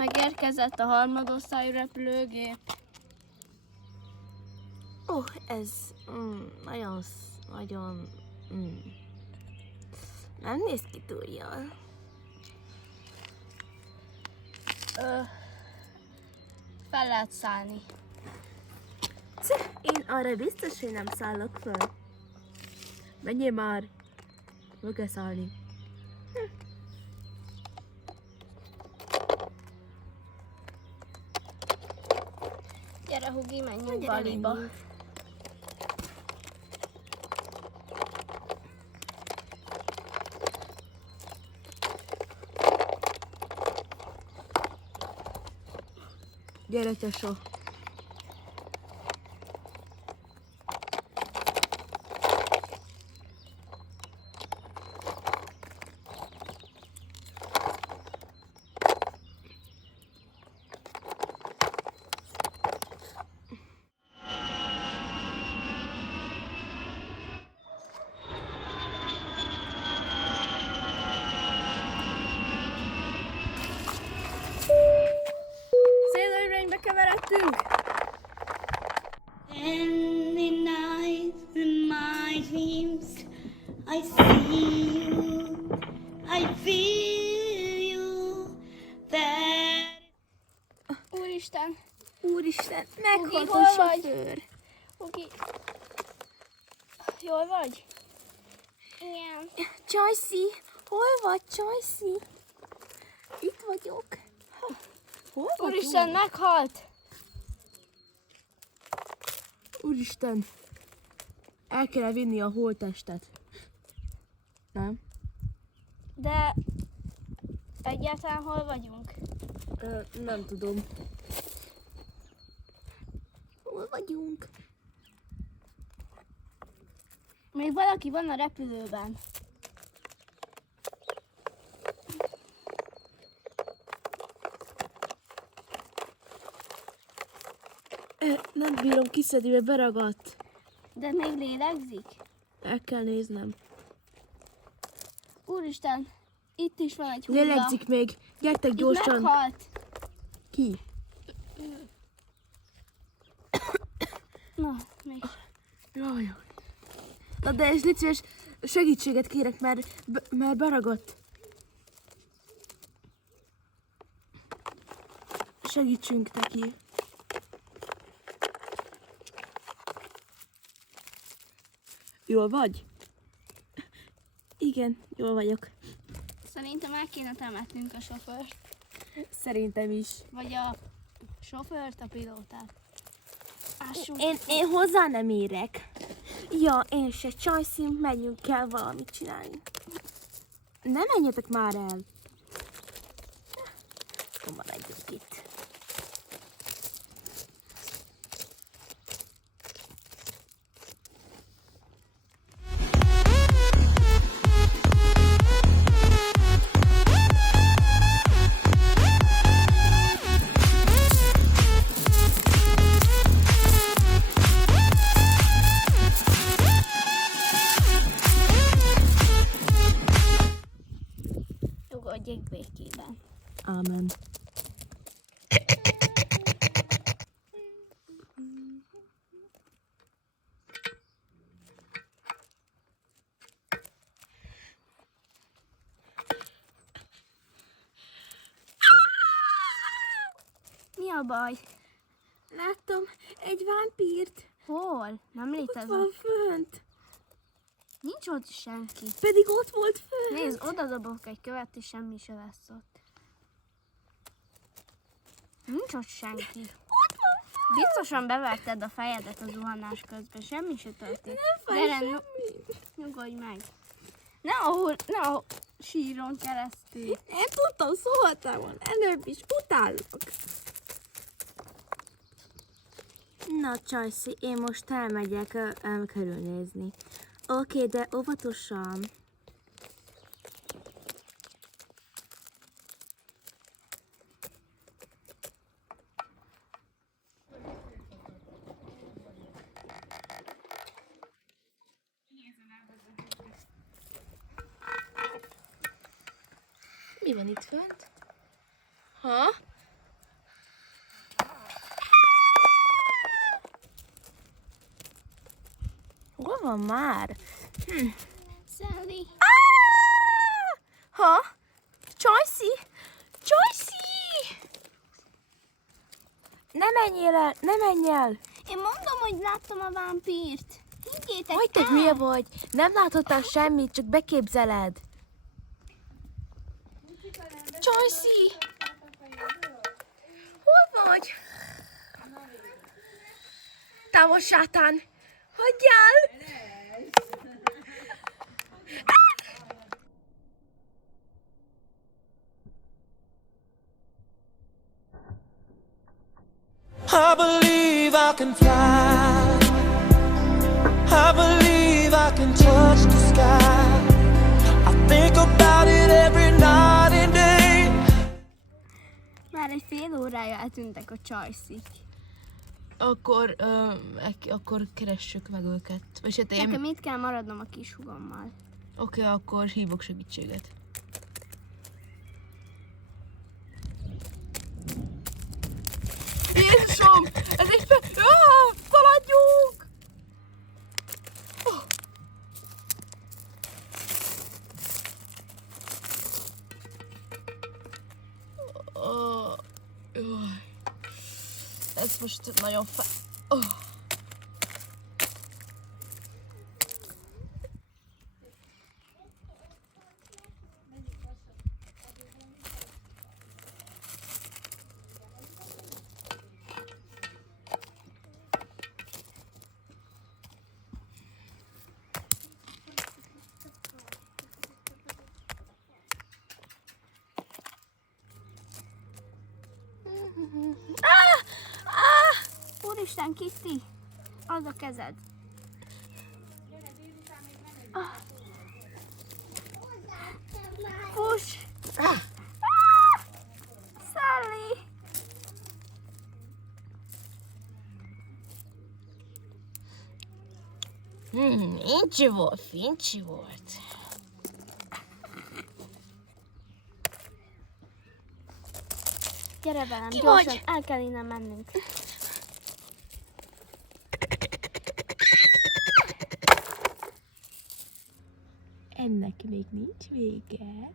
Megérkezett a harmadosztályú repülőgép. Ez nagyon nem néz ki túl jól. Fel lehet szállni. Én arra biztos, hogy nem szállok föl. Menjél már! Meg kell szállni. Gyere, Hugi, menjünk Baliba. Gyere, tesó! Szélőrvénybe keveredtünk! And the night in my dreams, I see you, I feel you, that... Úristen! Úristen, meghalt hol a vagy? sofőr! Hugi! Jól vagy? Igen. Csajci! Hol vagy, Csajci? Itt vagyok. Hol vagyok? Úristen, meghalt! Úristen! El kell vinni a holttestet. Nem? De egyáltalán hol vagyunk? Nem tudom. Hol vagyunk? Még valaki van a repülőben. Nem bírom kiszedni, mert beragadt. De még lélegzik? El kell néznem. Úristen, itt is van egy hulla. Lélegzik még. Gyertek Itt gyorsan. meghalt. Ki? Na, még. Jaj. Na de ez légy szíves, segítséget kérek, mert beragadt. Segítsünk neki. Jól vagy? Igen, jól vagyok. Szerintem el kéne temetnünk a sofőrt. Szerintem is. Vagy a sofőrt, a pilótát. Ássuk. Én hozzá nem érek. Ja, én se, Csajci, menjünk kell valamit csinálni. Ne menjetek már el. Akkor maradjunk itt. Nyugodjék békében. Ámen. Mi a baj? Láttam egy vámpírt. Hol? Nem Ott létezik. van fönt. Nincs ott senki. Pedig ott volt fönt. Nézd, oda dobok egy követ, és semmi se lesz ott. Nincs ott senki. Ott van fönt. Biztosan beverted a fejedet a zuhanás közben, semmi se történt. Nem fáj Gyere, semmi. nyugodj meg. Ne a síron keresztül. Én tudtam, szóltál volna előbb is. Utálok. Na, Csajci, én most elmegyek körülnézni. Oké, de óvatosan. Mi van itt fönt? Ha? van már? Sally. Ha? Joyce? Ne menjél el, ne menj el! Én mondom, hogy láttam a vámpírt. Higgyétek Hogy te el. hülye vagy? Nem láthattál semmit, csak beképzeled. Joyce! Hol vagy? Távol sátán! Hagyjál! I believe I can fly. I believe I can touch the sky. I think about it every night and day. Már egy fél órája eltűntek a csajszik. Akkor keressük meg őket. Vagy hát én... Nekem itt kell maradnom a kis hugommal. Oké, akkor hívok segítséget. Jézusom! Ez egy szaladjunk! Ez most nagyon Úristen, Kitty! Add a kezed. Fuss! Sally! Fincsi volt. Gyere velem, Ki gyorsan, vagy? el kell innen mennünk. Ennek még nincs vége.